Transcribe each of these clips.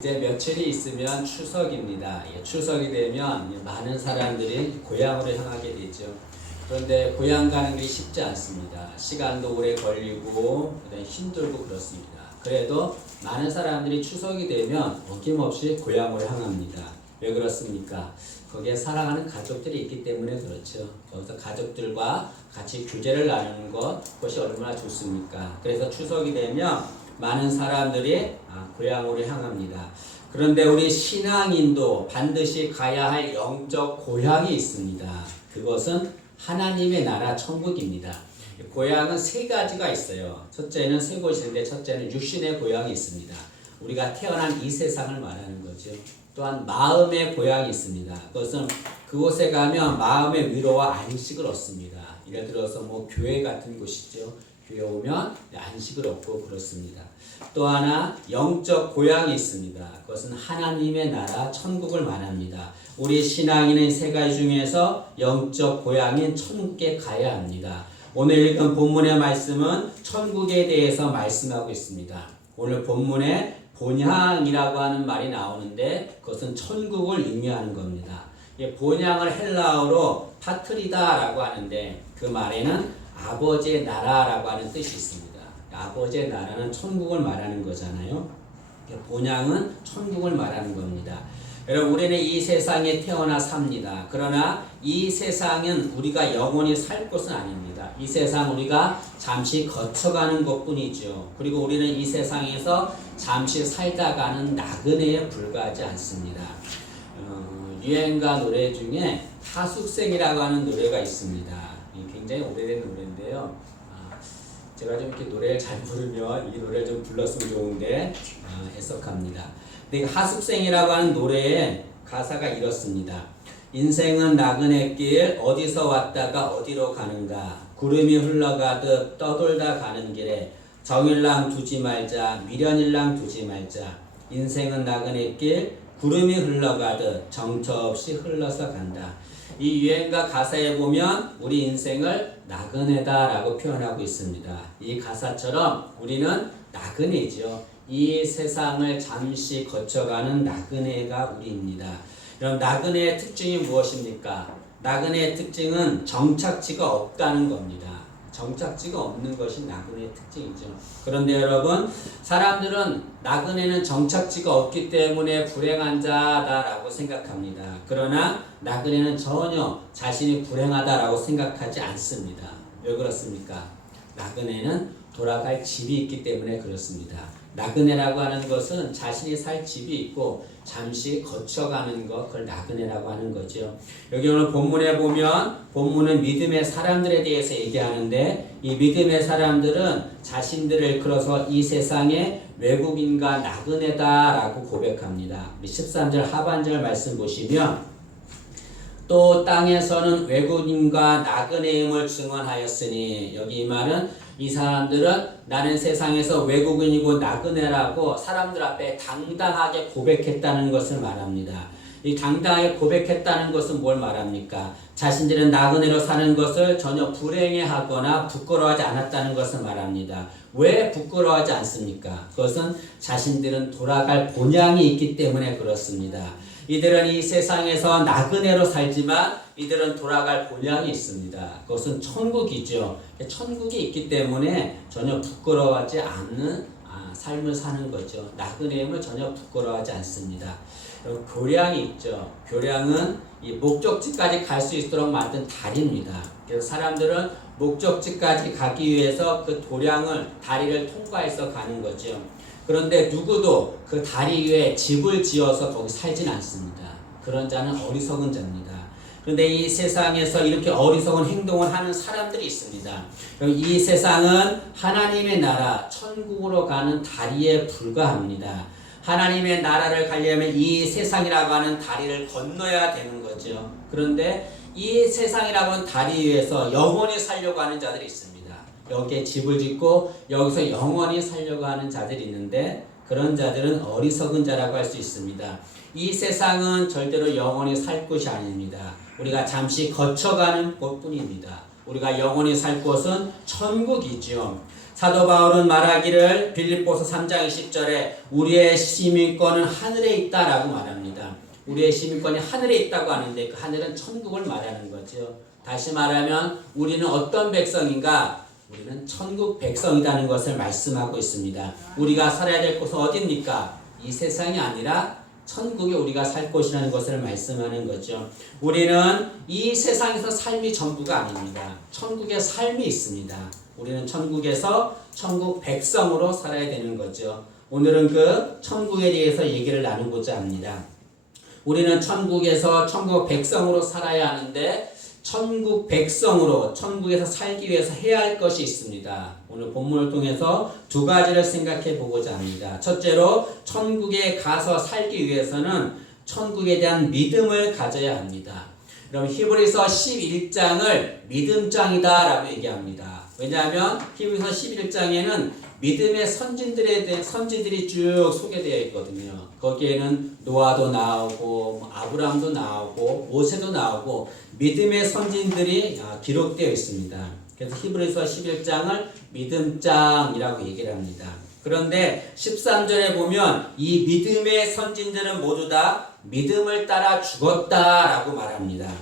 이제 며칠이 있으면 추석입니다. 추석이 되면 많은 사람들이 고향으로 향하게 되죠. 그런데 고향 가는 게 쉽지 않습니다. 시간도 오래 걸리고 힘들고 그렇습니다. 그래도 많은 사람들이 추석이 되면 어김없이 고향으로 향합니다. 왜 그렇습니까? 거기에 사랑하는 가족들이 있기 때문에 그렇죠. 거기서 가족들과 같이 교제를 나누는 그것이 얼마나 좋습니까? 그래서 추석이 되면 많은 사람들이 고향으로 향합니다. 그런데 우리 신앙인도 반드시 가야 할 영적 고향이 있습니다. 그것은 하나님의 나라 천국입니다. 고향은 세 가지가 있어요. 첫째는 세 곳인데 첫째는 육신의 고향이 있습니다. 우리가 태어난 이 세상을 말하는 거죠. 또한 마음의 고향이 있습니다. 그것은 그곳에 가면 마음의 위로와 안식을 얻습니다. 예를 들어서 교회 같은 곳이죠. 교회 오면 안식을 얻고 그렇습니다. 또 하나 영적 고향이 있습니다. 그것은 하나님의 나라 천국을 말합니다. 우리 신앙인의 세 가지 중에서 영적 고향인 천국에 가야 합니다. 오늘 읽은 본문의 말씀은 천국에 대해서 말씀하고 있습니다. 오늘 본문에 본향이라고 하는 말이 나오는데 그것은 천국을 의미하는 겁니다. 본향을 헬라어로 파트리다라고 하는데 그 말에는 아버지의 나라라고 하는 뜻이 있습니다. 아버지의 나라는 천국을 말하는 거잖아요. 본향은 천국을 말하는 겁니다. 여러분, 우리는 이 세상에 태어나 삽니다. 그러나 이 세상은 우리가 영원히 살 곳은 아닙니다. 이 세상 우리가 잠시 거쳐가는 것뿐이죠. 그리고 우리는 이 세상에서 잠시 살다 가는 나그네에 불과하지 않습니다. 유행가 노래 중에 하숙생이라고 하는 노래가 있습니다. 굉장히 오래된 노래인데요. 제가 좀 이렇게 노래를 잘 부르면 이 노래를 좀 불렀으면 좋은데 해석합니다. 근데 하숙생이라고 하는 노래의 가사가 이렇습니다. 인생은 나그네 길 어디서 왔다가 어디로 가는가 구름이 흘러가듯 떠돌다 가는 길에 정일랑 두지 말자 미련일랑 두지 말자 인생은 나그네 길 구름이 흘러가듯 정처 없이 흘러서 간다. 이 유행가 가사에 보면 우리 인생을 나그네다라고 표현하고 있습니다. 이 가사처럼 우리는 나그네죠. 이 세상을 잠시 거쳐가는 나그네가 우리입니다. 그럼 나그네의 특징이 무엇입니까? 나그네의 특징은 정착지가 없다는 겁니다. 정착지가 없는 것이 나그네의 특징이죠. 그런데 여러분, 사람들은 나그네는 정착지가 없기 때문에 불행한 자다라고 생각합니다. 그러나 나그네는 전혀 자신이 불행하다라고 생각하지 않습니다. 왜 그렇습니까? 나그네는 돌아갈 집이 있기 때문에 그렇습니다. 나그네라고 하는 것은 자신이 살 집이 있고 잠시 거쳐가는 것, 그걸 나그네라고 하는 거죠. 여기 오늘 본문에 보면 본문은 믿음의 사람들에 대해서 얘기하는데 이 믿음의 사람들은 자신들을 일컬어서 이 세상의 외국인과 나그네다라고 고백합니다. 13절 하반절 말씀 보시면 또 땅에서는 외국인과 나그네임을 증언하였으니 여기 이 말은 이 사람들은 나는 세상에서 외국인이고 나그네라고 사람들 앞에 당당하게 고백했다는 것을 말합니다. 이 당당하게 고백했다는 것은 뭘 말합니까? 자신들은 나그네로 사는 것을 전혀 불행해하거나 부끄러워하지 않았다는 것을 말합니다. 왜 부끄러워하지 않습니까? 그것은 자신들은 돌아갈 본향이 있기 때문에 그렇습니다. 이들은 이 세상에서 나그네로 살지만 이들은 돌아갈 본향이 있습니다. 그것은 천국이죠. 천국이 있기 때문에 전혀 부끄러워하지 않는 삶을 사는 거죠. 나그네임을 전혀 부끄러워하지 않습니다. 교량이 있죠. 교량은 이 목적지까지 갈 수 있도록 만든 다리입니다. 그래서 사람들은 목적지까지 가기 위해서 그 다리를 통과해서 가는 거죠. 그런데 누구도 그 다리 위에 집을 지어서 거기 살진 않습니다. 그런 자는 어리석은 자입니다. 그런데 이 세상에서 이렇게 어리석은 행동을 하는 사람들이 있습니다. 이 세상은 하나님의 나라, 천국으로 가는 다리에 불과합니다. 하나님의 나라를 가려면 이 세상이라고 하는 다리를 건너야 되는 거죠. 그런데 이 세상이라고 하는 다리 위에서 영원히 살려고 하는 자들이 있습니다. 여기에 집을 짓고 여기서 영원히 살려고 하는 자들이 있는데 그런 자들은 어리석은 자라고 할 수 있습니다. 이 세상은 절대로 영원히 살 곳이 아닙니다. 우리가 잠시 거쳐가는 곳뿐입니다. 우리가 영원히 살 곳은 천국이죠. 사도 바울은 말하기를 빌립보서 3장 20절에 우리의 시민권은 하늘에 있다라고 말합니다. 우리의 시민권이 하늘에 있다고 하는데 그 하늘은 천국을 말하는 거죠. 다시 말하면 우리는 어떤 백성인가? 우리는 천국 백성이라는 것을 말씀하고 있습니다. 우리가 살아야 될 곳은 어디입니까? 이 세상이 아니라 천국에 우리가 살 곳이라는 것을 말씀하는 거죠. 우리는 이 세상에서 삶이 전부가 아닙니다. 천국에 삶이 있습니다. 우리는 천국에서 천국 백성으로 살아야 되는 거죠. 오늘은 그 천국에 대해서 얘기를 나누고자 합니다. 우리는 천국에서 천국 백성으로 살아야 하는데 천국 백성으로 천국에서 살기 위해서 해야 할 것이 있습니다. 오늘 본문을 통해서 두 가지를 생각해 보고자 합니다. 첫째로 천국에 가서 살기 위해서는 천국에 대한 믿음을 가져야 합니다. 그럼 히브리서 11장을 믿음장이다 라고 얘기합니다. 왜냐하면 히브리서 11장에는 믿음의 선지들이 쭉 소개되어 있거든요. 거기에는 노아도 나오고 아브라함도 나오고 모세도 나오고 믿음의 선지들이 기록되어 있습니다. 그래서 히브리서 11장을 믿음장이라고 얘기를 합니다. 그런데 13절에 보면 이 믿음의 선지들은 모두 다 믿음을 따라 죽었다라고 말합니다.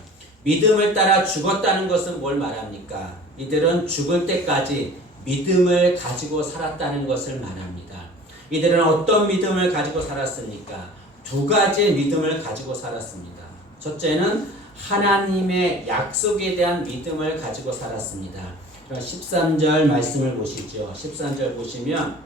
믿음을 따라 죽었다는 것은 뭘 말합니까? 이들은 죽을 때까지 믿음을 가지고 살았다는 것을 말합니다. 이들은 어떤 믿음을 가지고 살았습니까? 두 가지의 믿음을 가지고 살았습니다. 첫째는 하나님의 약속에 대한 믿음을 가지고 살았습니다. 13절 말씀을 보시죠. 13절 보시면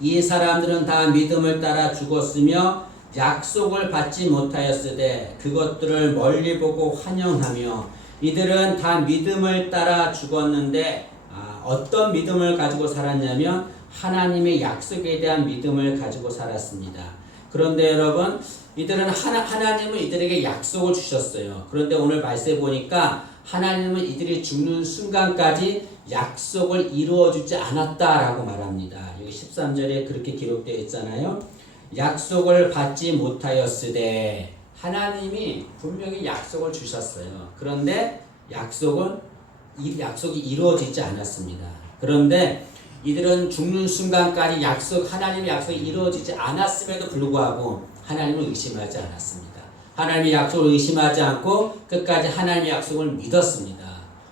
이 사람들은 다 믿음을 따라 죽었으며 약속을 받지 못하였으되 그것들을 멀리 보고 환영하며 이들은 다 믿음을 따라 죽었는데 어떤 믿음을 가지고 살았냐면 하나님의 약속에 대한 믿음을 가지고 살았습니다. 그런데 여러분 이들은 하나님은 이들에게 약속을 주셨어요. 그런데 오늘 말씀해 보니까 하나님은 이들이 죽는 순간까지 약속을 이루어주지 않았다라고 말합니다. 여기 13절에 그렇게 기록되어 있잖아요. 약속을 받지 못하였으되 하나님이 분명히 약속을 주셨어요. 그런데 약속이 이루어지지 않았습니다. 그런데 이들은 죽는 순간까지 하나님의 약속이 이루어지지 않았음에도 불구하고 하나님을 의심하지 않았습니다. 하나님의 약속을 의심하지 않고 끝까지 하나님의 약속을 믿었습니다.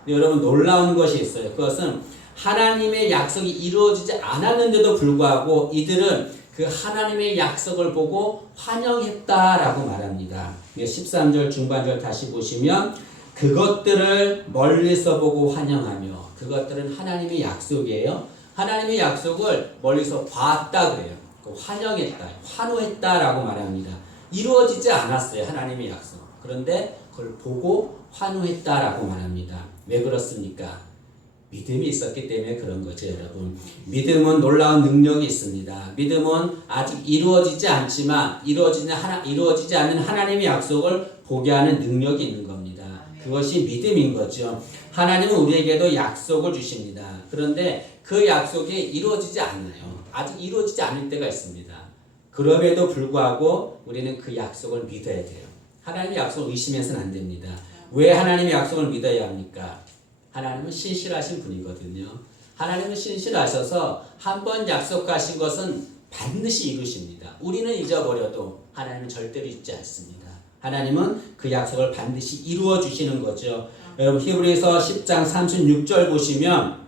여러분 놀라운 것이 있어요. 그것은 하나님의 약속이 이루어지지 않았는데도 불구하고 이들은 그 하나님의 약속을 보고 환영했다라고 말합니다. 13절 중반절 다시 보시면 그것들을 멀리서 보고 환영하며 그것들은 하나님의 약속이에요. 하나님의 약속을 멀리서 봤다 그래요. 환영했다, 환호했다라고 말합니다. 이루어지지 않았어요. 하나님의 약속. 그런데 그걸 보고 환호했다라고 말합니다. 왜 그렇습니까? 믿음이 있었기 때문에 그런 거죠, 여러분. 믿음은 놀라운 능력이 있습니다. 믿음은 아직 이루어지지 않지만 이루어지지 않는 하나님의 약속을 보게 하는 능력이 있는 겁니다. 그것이 믿음인 거죠. 하나님은 우리에게도 약속을 주십니다. 그런데 그 약속이 이루어지지 않아요. 아직 이루어지지 않을 때가 있습니다. 그럼에도 불구하고 우리는 그 약속을 믿어야 돼요. 하나님의 약속을 의심해서는 안 됩니다. 왜 하나님의 약속을 믿어야 합니까? 하나님은 신실하신 분이거든요. 하나님은 신실하셔서 한번 약속하신 것은 반드시 이루십니다. 우리는 잊어버려도 하나님은 절대로 잊지 않습니다. 하나님은 그 약속을 반드시 이루어 주시는 거죠. 여러분 히브리서 10장 36절 보시면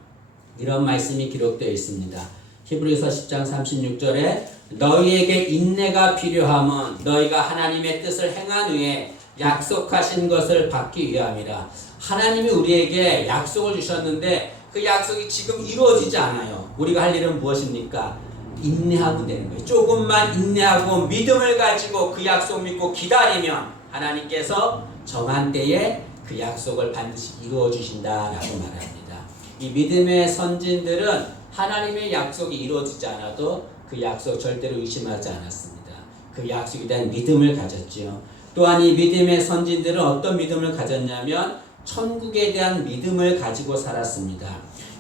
이런 말씀이 기록되어 있습니다. 히브리서 10장 36절에 너희에게 인내가 필요함은 너희가 하나님의 뜻을 행한 후에 약속하신 것을 받기 위함이라. 하나님이 우리에게 약속을 주셨는데 그 약속이 지금 이루어지지 않아요. 우리가 할 일은 무엇입니까? 인내하면 되는 거예요. 조금만 인내하고 믿음을 가지고 그 약속 믿고 기다리면 하나님께서 정한 때에 그 약속을 반드시 이루어 주신다라고 말합니다. 이 믿음의 선진들은 하나님의 약속이 이루어지지 않아도 그 약속 절대로 의심하지 않았습니다. 그 약속에 대한 믿음을 가졌지요. 또한 이 믿음의 선진들은 어떤 믿음을 가졌냐면 천국에 대한 믿음을 가지고 살았습니다.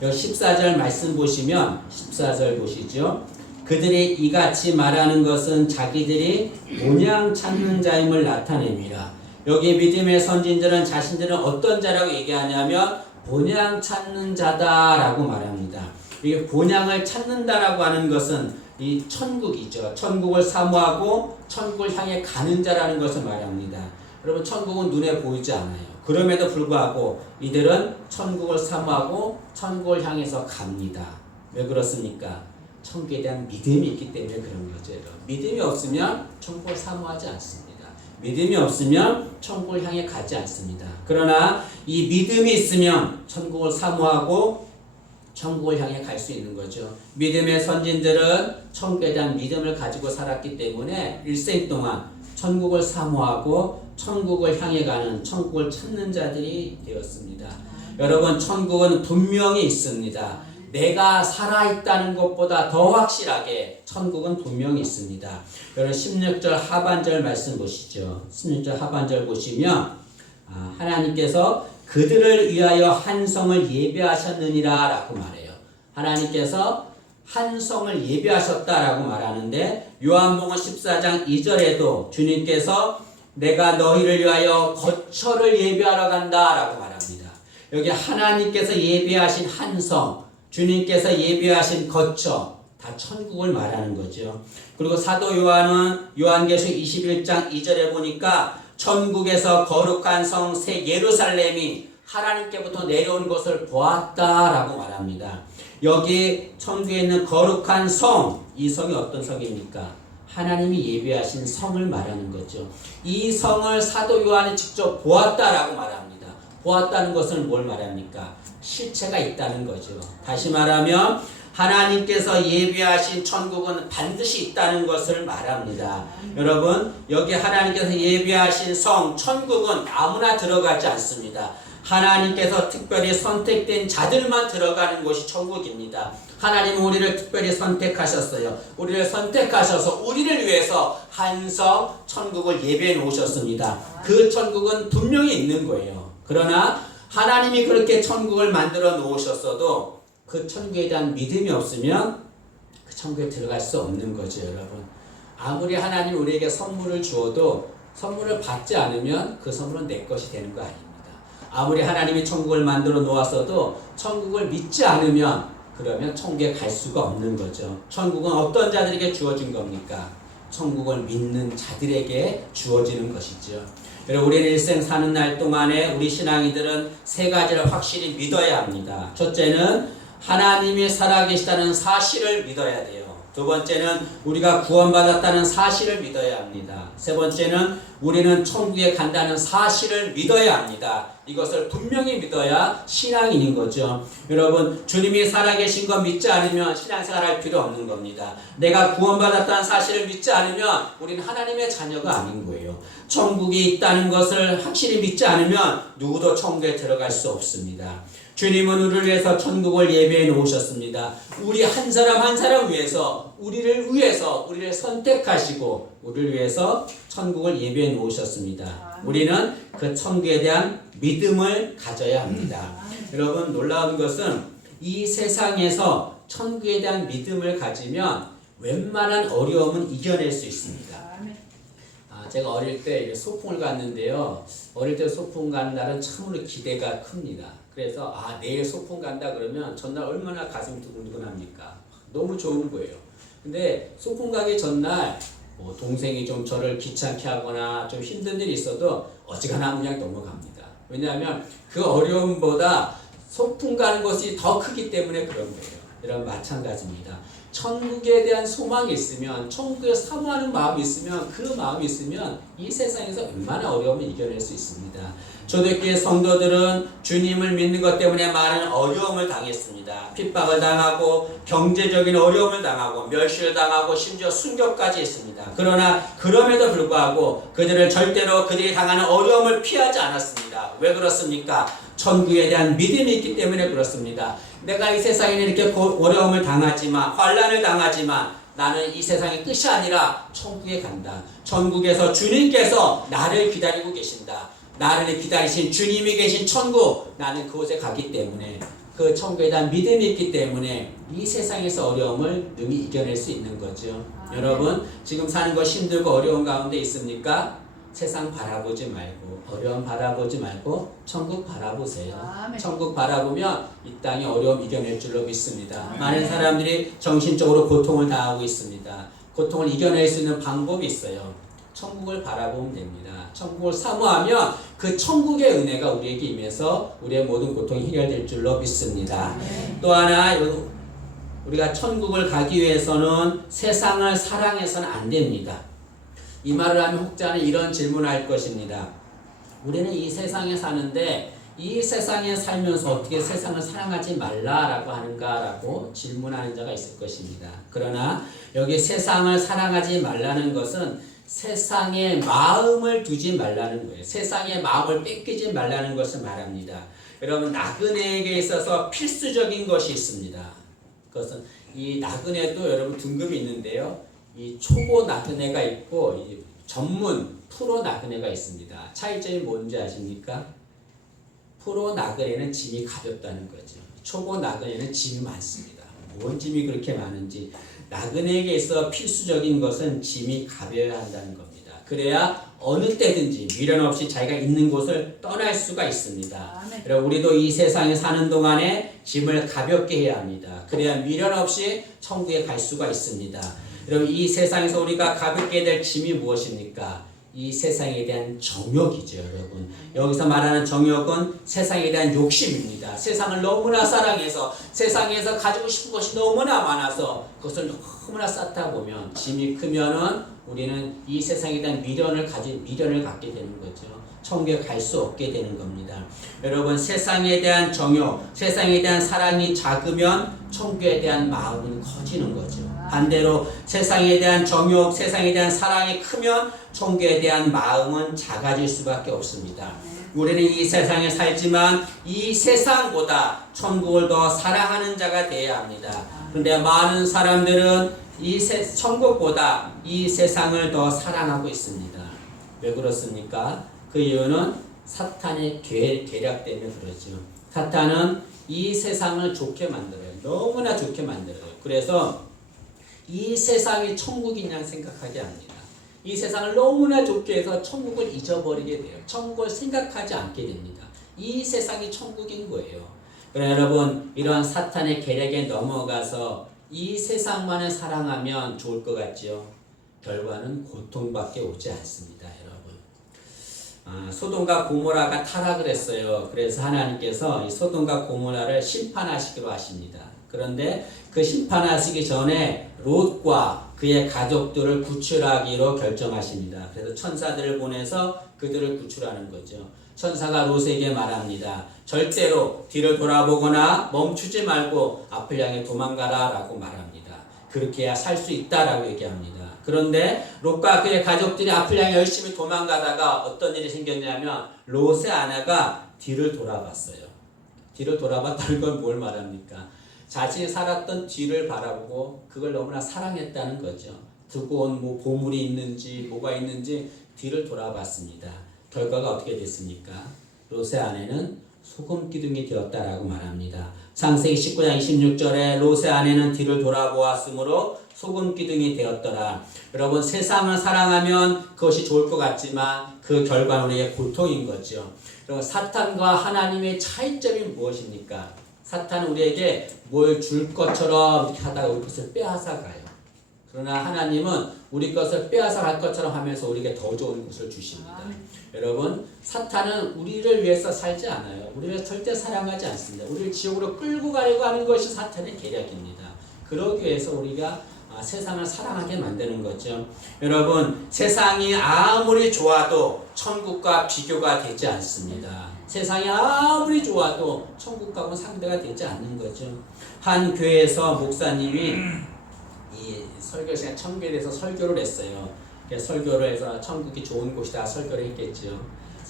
여기 14절 말씀 보시면 14절 보시죠. 그들이 이같이 말하는 것은 자기들이 본향 찾는 자임을 나타냅니다. 여기 믿음의 선진들은 자신들은 어떤 자라고 얘기하냐면 본향 찾는 자다라고 말합니다. 이게 본향을 찾는다라고 하는 것은 이 천국이죠. 천국을 사모하고 천국을 향해 가는 자라는 것을 말합니다. 여러분 천국은 눈에 보이지 않아요. 그럼에도 불구하고 이들은 천국을 사모하고 천국을 향해서 갑니다. 왜 그렇습니까? 천국에 대한 믿음이 있기 때문에 그런 거죠. 믿음이 없으면 천국을 사모하지 않습니다. 믿음이 없으면 천국을 향해 가지 않습니다. 그러나 이 믿음이 있으면 천국을 사모하고 천국을 향해 갈 수 있는 거죠. 믿음의 선진들은 천국에 대한 믿음을 가지고 살았기 때문에 일생 동안 천국을 사모하고 천국을 향해 가는, 천국을 찾는 자들이 되었습니다. 여러분 천국은 분명히 있습니다. 내가 살아있다는 것보다 더 확실하게 천국은 분명히 있습니다. 여러분 16절 하반절 말씀 보시죠. 16절 하반절 보시면 하나님께서 그들을 위하여 한 성을 예배하셨느니라 라고 말해요. 하나님께서 한 성을 예배하셨다라고 말하는데 요한복음 14장 2절에도 주님께서 내가 너희를 위하여 거처를 예배하러 간다 라고 말합니다. 여기 하나님께서 예배하신 한 성, 주님께서 예배하신 거처, 다 천국을 말하는 거죠. 그리고 사도 요한은 요한계시록 21장 2절에 보니까 천국에서 거룩한 성 새 예루살렘이 하나님께부터 내려온 것을 보았다라고 말합니다. 여기 천국에 있는 거룩한 성, 이 성이 어떤 성입니까? 하나님이 예배하신 성을 말하는 거죠. 이 성을 사도 요한이 직접 보았다라고 말합니다. 보았다는 것은 뭘 말합니까? 실체가 있다는 거죠. 다시 말하면 하나님께서 예배하신 천국은 반드시 있다는 것을 말합니다. 여러분 여기 하나님께서 예배하신 성 천국은 아무나 들어가지 않습니다. 하나님께서 특별히 선택된 자들만 들어가는 곳이 천국입니다. 하나님은 우리를 특별히 선택하셨어요. 우리를 선택하셔서 우리를 위해서 한 성 천국을 예배해 놓으셨습니다. 그 천국은 분명히 있는 거예요. 그러나 하나님이 그렇게 천국을 만들어 놓으셨어도 그 천국에 대한 믿음이 없으면 그 천국에 들어갈 수 없는 거죠, 여러분. 아무리 하나님 우리에게 선물을 주어도 선물을 받지 않으면 그 선물은 내 것이 되는 거 아닙니다. 아무리 하나님이 천국을 만들어 놓았어도 천국을 믿지 않으면 그러면 천국에 갈 수가 없는 거죠. 천국은 어떤 자들에게 주어진 겁니까? 천국을 믿는 자들에게 주어지는 것이죠. 여러분 우리는 일생 사는 날 동안에 우리 신앙이들은 세 가지를 확실히 믿어야 합니다. 첫째는 하나님이 살아계시다는 사실을 믿어야 돼요. 두 번째는 우리가 구원받았다는 사실을 믿어야 합니다. 세 번째는 우리는 천국에 간다는 사실을 믿어야 합니다. 이것을 분명히 믿어야 신앙인인 거죠. 여러분 주님이 살아계신 거 믿지 않으면 신앙생활 할 필요 없는 겁니다. 내가 구원받았다는 사실을 믿지 않으면 우리는 하나님의 자녀가 아닌 거예요. 천국이 있다는 것을 확실히 믿지 않으면 누구도 천국에 들어갈 수 없습니다. 주님은 우리를 위해서 천국을 예배해 놓으셨습니다. 우리 한 사람 한 사람 위해서 우리를 선택하시고 우리를 위해서 천국을 예배해 놓으셨습니다. 우리는 그 천국에 대한 믿음을 가져야 합니다. 여러분 놀라운 것은 이 세상에서 천국에 대한 믿음을 가지면 웬만한 어려움은 이겨낼 수 있습니다. 제가 어릴 때 소풍을 갔는데요. 어릴 때 소풍 가는 날은 참으로 기대가 큽니다. 그래서 내일 소풍 간다 그러면 전날 얼마나 가슴이 두근두근합니까? 너무 좋은 거예요. 근데 소풍 가기 전날 동생이 좀 저를 귀찮게 하거나 좀 힘든 일이 있어도 어지간하면 그냥 넘어갑니다. 왜냐하면 그 어려움보다 소풍 가는 것이 더 크기 때문에 그런 거예요. 이런 마찬가지입니다. 천국에 대한 소망이 있으면, 천국을 사모하는 마음이 있으면, 그 마음이 있으면 이 세상에서 웬만한 어려움을 이겨낼 수 있습니다. 초대교회 성도들은 주님을 믿는 것 때문에 많은 어려움을 당했습니다. 핍박을 당하고 경제적인 어려움을 당하고 멸시를 당하고 심지어 순교까지 했습니다. 그러나 그럼에도 불구하고 그들은 절대로 그들이 당하는 어려움을 피하지 않았습니다. 왜 그렇습니까? 천국에 대한 믿음이 있기 때문에 그렇습니다. 내가 이 세상에 이렇게 어려움을 당하지만, 환난을 당하지만 나는 이 세상의 끝이 아니라 천국에 간다. 천국에서 주님께서 나를 기다리고 계신다. 나를 기다리신 주님이 계신 천국, 나는 그곳에 가기 때문에, 그 천국에 대한 믿음이 있기 때문에 이 세상에서 어려움을 능히 이겨낼 수 있는 거죠. 여러분 지금 사는 거 힘들고 어려운 가운데 있습니까? 세상 바라보지 말고 어려움 바라보지 말고 천국 바라보세요. 아멘. 천국 바라보면 이 땅의 어려움 이겨낼 줄로 믿습니다. 많은 사람들이 정신적으로 고통을 당하고 있습니다. 고통을 이겨낼 수 있는 방법이 있어요. 천국을 바라보면 됩니다. 천국을 사모하면 그 천국의 은혜가 우리에게 임해서 우리의 모든 고통이 해결될 줄로 믿습니다. 또 하나, 우리가 천국을 가기 위해서는 세상을 사랑해서는 안 됩니다. 이 말을 하면 혹자는 이런 질문을 할 것입니다. 우리는 이 세상에 사는데 이 세상에 살면서 어떻게 세상을 사랑하지 말라라고 하는가라고 질문하는 자가 있을 것입니다. 그러나 여기 세상을 사랑하지 말라는 것은 세상에 마음을 두지 말라는 거예요. 세상에 마음을 뺏기지 말라는 것을 말합니다. 여러분, 나그네에게 있어서 필수적인 것이 있습니다. 그것은 이 나그네도 여러분 등급이 있는데요. 이 초보 나그네가 있고 이 전문 프로 나그네가 있습니다. 차이점이 뭔지 아십니까? 프로 나그네는 짐이 가볍다는 거죠. 초보 나그네는 짐이 많습니다. 뭔 짐이 그렇게 많은지. 나그네에게 있어 필수적인 것은 짐이 가벼워야 한다는 겁니다. 그래야 어느 때든지 미련 없이 자기가 있는 곳을 떠날 수가 있습니다. 그래서 우리도 이 세상에 사는 동안에 짐을 가볍게 해야 합니다. 그래야 미련 없이 천국에 갈 수가 있습니다. 여러분, 이 세상에서 우리가 가볍게 될 짐이 무엇입니까? 이 세상에 대한 정욕이죠, 여러분. 여기서 말하는 정욕은 세상에 대한 욕심입니다. 세상을 너무나 사랑해서 세상에서 가지고 싶은 것이 너무나 많아서 그것을 너무나 쌓다 보면 짐이 크면은 우리는 이 세상에 대한 미련을 갖게 되는 거죠. 천국에 갈 수 없게 되는 겁니다. 여러분, 세상에 대한 정욕, 세상에 대한 사랑이 작으면 천국에 대한 마음은 커지는 거죠. 반대로 세상에 대한 정욕, 세상에 대한 사랑이 크면 천국에 대한 마음은 작아질 수밖에 없습니다. 우리는 이 세상에 살지만 이 세상보다 천국을 더 사랑하는 자가 되어야 합니다. 그런데 많은 사람들은 천국보다 이 세상을 더 사랑하고 있습니다. 왜 그렇습니까? 그 이유는 사탄의 계략 때문에 그러죠. 사탄은 이 세상을 좋게 만들어요. 너무나 좋게 만들어요. 그래서 이 세상이 천국이냐 생각하게 합니다. 이 세상을 너무나 좋게 해서 천국을 잊어버리게 돼요. 천국을 생각하지 않게 됩니다. 이 세상이 천국인 거예요. 그러나 여러분, 이러한 사탄의 계략에 넘어가서 이 세상만을 사랑하면 좋을 것 같지요? 결과는 고통밖에 오지 않습니다, 여러분. 소돔과 고모라가 타락을 했어요. 그래서 하나님께서 이 소돔과 고모라를 심판하시기로 하십니다. 그런데 그 심판하시기 전에 롯과 그의 가족들을 구출하기로 결정하십니다. 그래서 천사들을 보내서 그들을 구출하는 거죠. 천사가 롯에게 말합니다. 절대로 뒤를 돌아보거나 멈추지 말고 앞을 향해 도망가라 라고 말합니다. 그렇게 해야 살 수 있다라고 얘기합니다. 그런데 롯과 그의 가족들이 앞을 향해 열심히 도망가다가 어떤 일이 생겼냐면 롯의 아내가 뒤를 돌아봤어요. 뒤를 돌아봤다는 건 뭘 말합니까? 자신이 살았던 뒤를 바라보고 그걸 너무나 사랑했다는 거죠. 두고 온 보물이 있는지 뭐가 있는지 뒤를 돌아봤습니다. 결과가 어떻게 됐습니까? 롯의 아내는 소금 기둥이 되었다라고 말합니다. 창세기 19장 26절에 롯의 아내는 뒤를 돌아보았으므로 소금 기둥이 되었더라. 여러분, 세상을 사랑하면 그것이 좋을 것 같지만 그 결과는 우리의 고통인 거죠. 여러분, 사탄과 하나님의 차이점이 무엇입니까? 사탄은 우리에게 뭘 줄 것처럼 이렇게 하다가 우리 것을 빼앗아 가요. 그러나 하나님은 우리 것을 빼앗아 갈 것처럼 하면서 우리에게 더 좋은 것을 주십니다. 여러분, 사탄은 우리를 위해서 살지 않아요. 우리를 절대 사랑하지 않습니다. 우리를 지옥으로 끌고 가려고 하는 것이 사탄의 계략입니다. 그러기 위해서 우리가 세상을 사랑하게 만드는 거죠. 여러분, 세상이 아무리 좋아도 천국과 비교가 되지 않습니다. 세상이 아무리 좋아도 천국과는 상대가 되지 않는 거죠. 한 교회에서 목사님이 이 설교 시간 천국에 대해서 설교를 했어요. 설교를 해서 천국이 좋은 곳이다 설교를 했겠죠.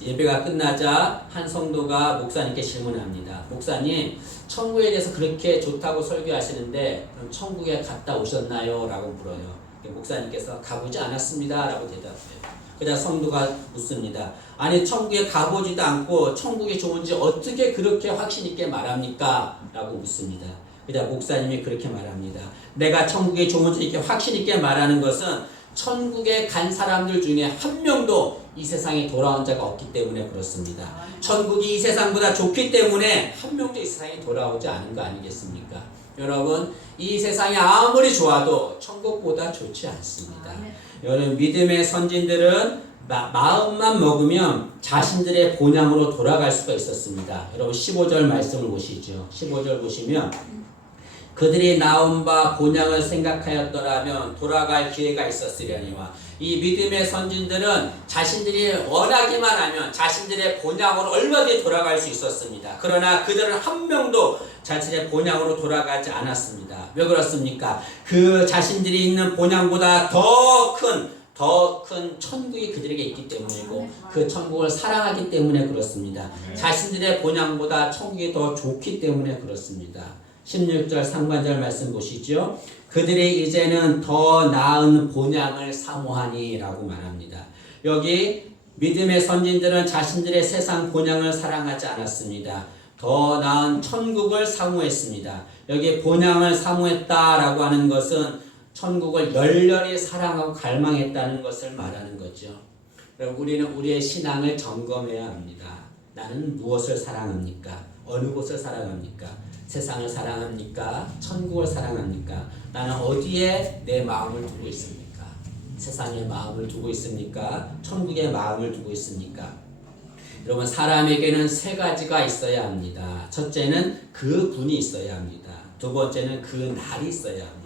예배가 끝나자 한 성도가 목사님께 질문합니다. 목사님, 천국에 대해서 그렇게 좋다고 설교하시는데 그럼 천국에 갔다 오셨나요? 라고 물어요. 목사님께서 가보지 않았습니다. 라고 대답해요. 그러자 성도가 묻습니다. 아니, 천국에 가보지도 않고 천국이 좋은지 어떻게 그렇게 확신 있게 말합니까? 라고 묻습니다. 그러자 목사님이 그렇게 말합니다. 내가 천국이 좋은지 이렇게 확신 있게 말하는 것은 천국에 간 사람들 중에 한 명도 이 세상에 돌아온 자가 없기 때문에 그렇습니다. 천국이 이 세상보다 좋기 때문에 한 명도 이 세상에 돌아오지 않은 거 아니겠습니까? 여러분, 이 세상이 아무리 좋아도 천국보다 좋지 않습니다. 여러분, 믿음의 선진들은 마음만 먹으면 자신들의 본향으로 돌아갈 수가 있었습니다. 여러분 15절 말씀을 보시죠. 15절 보시면 그들이 나온 바 본향을 생각하였더라면 돌아갈 기회가 있었으려니와 이 믿음의 선진들은 자신들이 원하기만 하면 자신들의 본향으로 얼마든지 돌아갈 수 있었습니다. 그러나 그들은 한 명도 자신의 본향으로 돌아가지 않았습니다. 왜 그렇습니까? 그 자신들이 있는 본향보다 더 큰 천국이 그들에게 있기 때문이고 그 천국을 사랑하기 때문에 그렇습니다. 자신들의 본향보다 천국이 더 좋기 때문에 그렇습니다. 16절 상반절 말씀 보시죠. 그들이 이제는 더 나은 본향을 사모하니 라고 말합니다. 여기 믿음의 선진들은 자신들의 세상 본향을 사랑하지 않았습니다. 더 나은 천국을 사모했습니다. 여기 본향을 사모했다라고 하는 것은 천국을 열렬히 사랑하고 갈망했다는 것을 말하는 거죠. 그럼 우리는 우리의 신앙을 점검해야 합니다. 나는 무엇을 사랑합니까? 어느 곳을 사랑합니까? 세상을 사랑합니까? 천국을 사랑합니까? 나는 어디에 내 마음을 두고 있습니까? 세상에 마음을 두고 있습니까? 천국에 마음을 두고 있습니까? 여러분, 사람에게는 세 가지가 있어야 합니다. 첫째는 그 분이 있어야 합니다. 두 번째는 그 날이 있어야 합니다.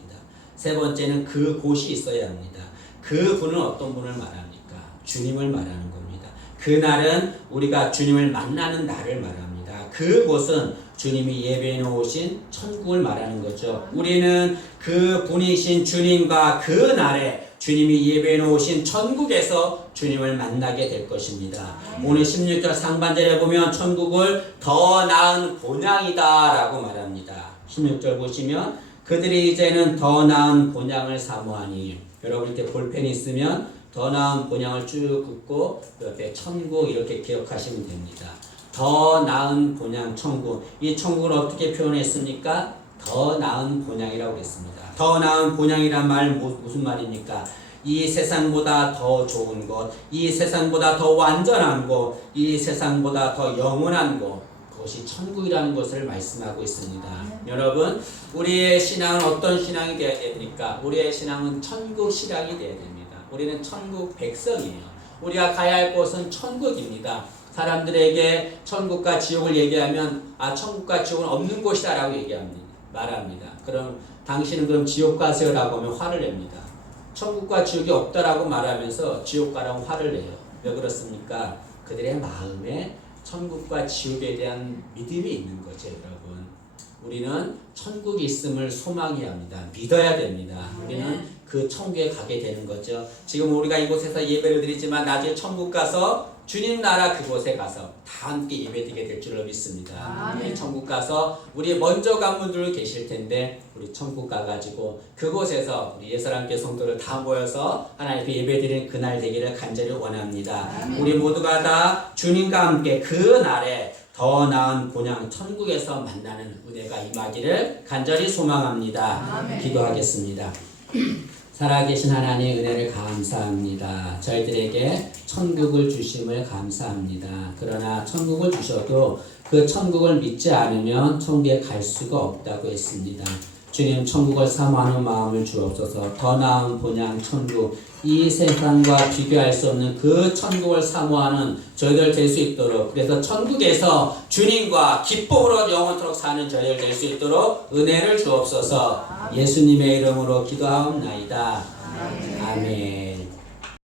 세 번째는 그 곳이 있어야 합니다. 그 분은 어떤 분을 말합니까? 주님을 말하는 겁니다. 그 날은 우리가 주님을 만나는 날을 말합니다. 그 곳은 주님이 예배해 놓으신 천국을 말하는 거죠. 우리는 그 분이신 주님과 그 날에 주님이 예배해 놓으신 천국에서 주님을 만나게 될 것입니다. 오늘 16절 상반절에 보면 천국을 더 나은 본향이다 라고 말합니다. 16절 보시면 그들이 이제는 더 나은 본향을 사모하니, 여러분 이렇게 볼펜이 있으면 더 나은 본향을 쭉 긋고 옆에 천국 이렇게 기억하시면 됩니다. 더 나은 본향 천국. 이 천국을 어떻게 표현했습니까? 더 나은 본향이라고 했습니다. 더 나은 본향이란 말 무슨 말입니까? 이 세상보다 더 좋은 것, 이 세상보다 더 완전한 것, 이 세상보다 더 영원한 것, 그것이 천국이라는 것을 말씀하고 있습니다. 여러분, 우리의 신앙은 어떤 신앙이 되어야 됩니까? 우리의 신앙은 천국 신앙이 되어야 됩니다. 우리는 천국 백성이에요. 우리가 가야 할 곳은 천국입니다. 사람들에게 천국과 지옥을 얘기하면 천국과 지옥은 없는 곳이다 라고 말합니다. 그럼 당신은 그럼 지옥 가세요 라고 하면 화를 냅니다. 천국과 지옥이 없다라고 말하면서 지옥 가라고 화를 내요. 왜 그렇습니까? 그들의 마음에 천국과 지옥에 대한 믿음이 있는 거죠, 여러분. 우리는 천국이 있음을 소망해야 합니다. 믿어야 됩니다. 우리는 그 천국에 가게 되는 거죠. 지금 우리가 이곳에서 예배를 드리지만 나중에 천국 가서 주님 나라 그곳에 가서 다 함께 예배드리게 될 줄로 믿습니다. 천국 가서 우리 먼저 간 분들 계실 텐데 우리 천국 가가지고 그곳에서 우리 예사람교회 성도들 다 모여서 하나님께 예배드리는 그날 되기를 간절히 원합니다. 우리 모두가 다 주님과 함께 그 날에 더 나은 본향 천국에서 만나는 은혜가 임하기를 간절히 소망합니다. 기도하겠습니다. 살아계신 하나님의 은혜를 감사합니다. 저희들에게 천국을 주심을 감사합니다. 그러나 천국을 주셔도 그 천국을 믿지 않으면 천국에 갈 수가 없다고 했습니다. 주님, 천국을 사모하는 마음을 주옵소서. 더 나은 본향 천국, 이 세상과 비교할 수 없는 그 천국을 사모하는 저희들 될 수 있도록, 그래서 천국에서 주님과 기쁨으로 영원토록 사는 저희들 될 수 있도록 은혜를 주옵소서. 예수님의 이름으로 기도하옵나이다. 아멘.